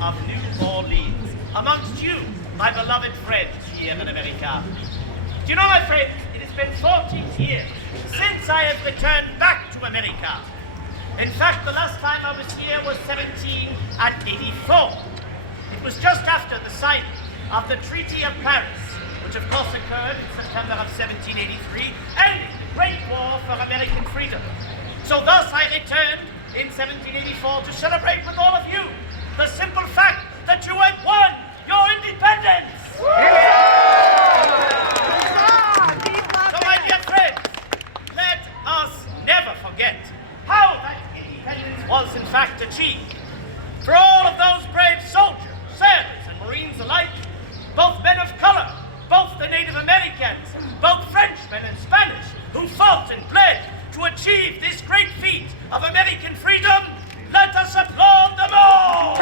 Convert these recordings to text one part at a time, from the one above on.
of New Orleans, amongst you, my beloved friends here in America. Do you know, my friends, it has been 14 years since I have returned back to America. In fact, the last time I was here was 1784. It was just after the signing of the Treaty of Paris, which of course occurred in September of 1783, and the Great War for American freedom. So thus I returned in 1784 to celebrate with all of you the simple fact that you had won your independence. So my dear friends, let us never forget how that independence was in fact achieved. For all of those brave soldiers, sailors, and Marines alike, both men of color, both the Native Americans, both Frenchmen and Spanish, who fought and bled to achieve this great feat of American freedom, let us applaud them all!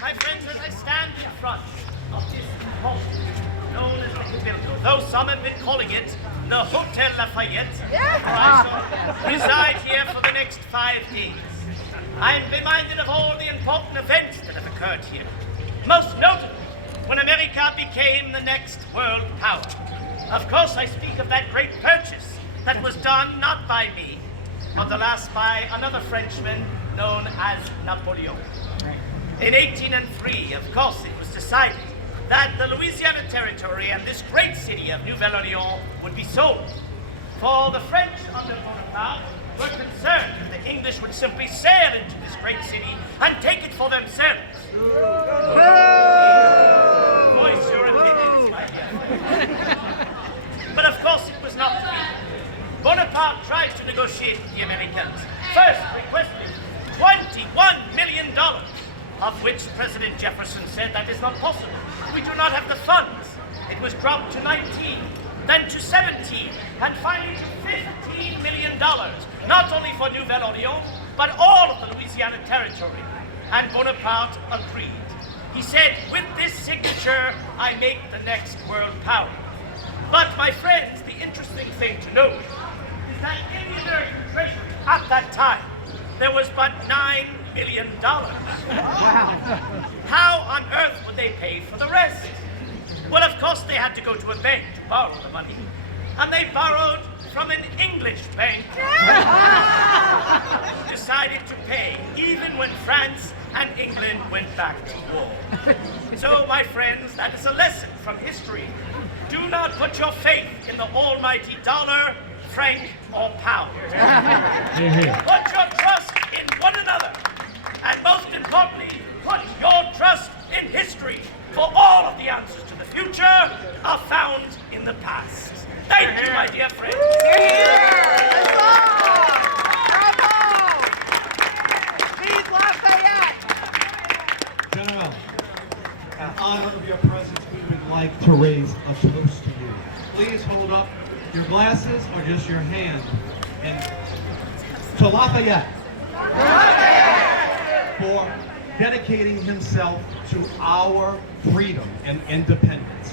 My friends, as I stand in front of this hall, known as the Cabildo, though some have been calling it the Hotel Lafayette, where I shall reside here for the next 5 days, I am reminded of all the important events that have occurred here. Most notably, when America became the next world power. Of course, I speak of that great purchase that was done not by me, but the last by another Frenchman known as Napoleon. In 1803, of course, it was decided that the Louisiana Territory and this great city of Nouvelle-Orléans would be sold. For the French under Bonaparte were concerned that the English would simply sail into this great city and take it for themselves. Voice your opinions, my dear. But of course it was not to be. Bonaparte tried to negotiate with the Americans, first requesting $21 million, of which President Jefferson said that is not possible. We do not have the funds. It was dropped to 19, then to 17, and finally to $15 million, not only for Nouvelle-Orléans, but all of the Louisiana Territory. And Bonaparte agreed. He said, with this signature, I make the next world power. But, my friends, the interesting thing to note is that in the American treasury at that time, there was but $9 million. How on earth would they pay for the rest? Well, of course, they had to go to a bank to borrow the money. And they borrowed from an English bank. Decided to pay, even when France and England went back to war. So, my friends, that is a lesson from history. Do not put your faith in the almighty dollar, franc, or pound. Put your trust in one another. And most importantly, put your trust in history. For all of the answers to the future are found in the past. Thank you, my dear friends. General, in honor of your presence, we would like to raise a toast to you. Please hold up your glasses or just your hand. And to Lafayette, for dedicating himself to our freedom and independence.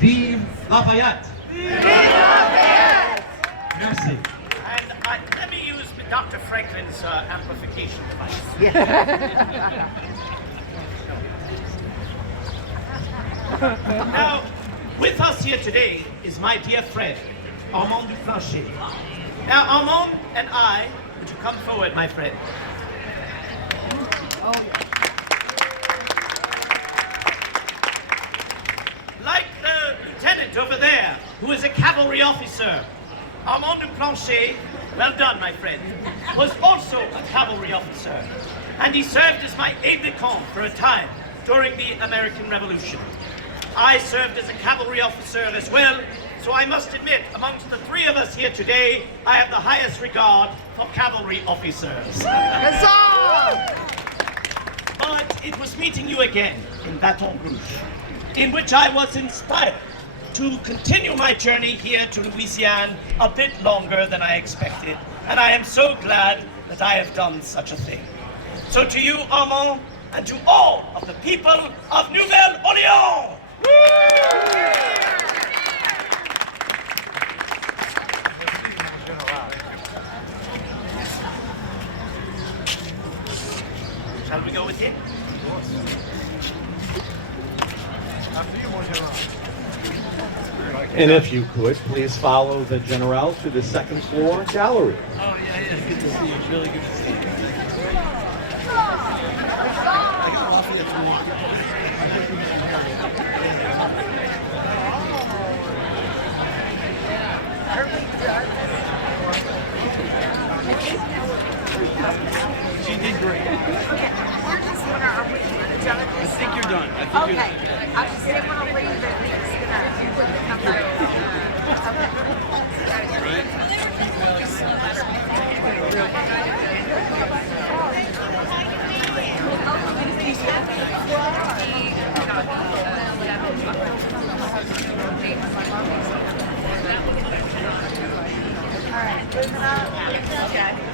Vive Lafayette! Vive Lafayette! Merci. And let me use Dr. Franklin's amplification device. Now, with us here today is my dear friend, Armand Duplancher. Now, Armand and I, would you come forward, my friend? Oh, yeah. Like the lieutenant over there, who is a cavalry officer, Armand Duplancher, well done, my friend, was also a cavalry officer, and he served as my aide-de-camp for a time during the American Revolution. I served as a cavalry officer as well, so I must admit, amongst the three of us here today, I have the highest regard for cavalry officers. But it was meeting you again in Baton Rouge, in which I was inspired to continue my journey here to Louisiana a bit longer than I expected, and I am so glad that I have done such a thing. So to you, Armand, and to all of the people of Nouvelle-Orléans, we go with him? And if you could, please follow the General to the second floor gallery. Oh, yeah, yeah. Good to see you. It's really good to see you. I got Lafayette She did great. Okay, we're just gonna, are we done at I this? think you're done. I think Okay, I just didn't want to leave it, it's gonna, come Alright, moving on. Okay.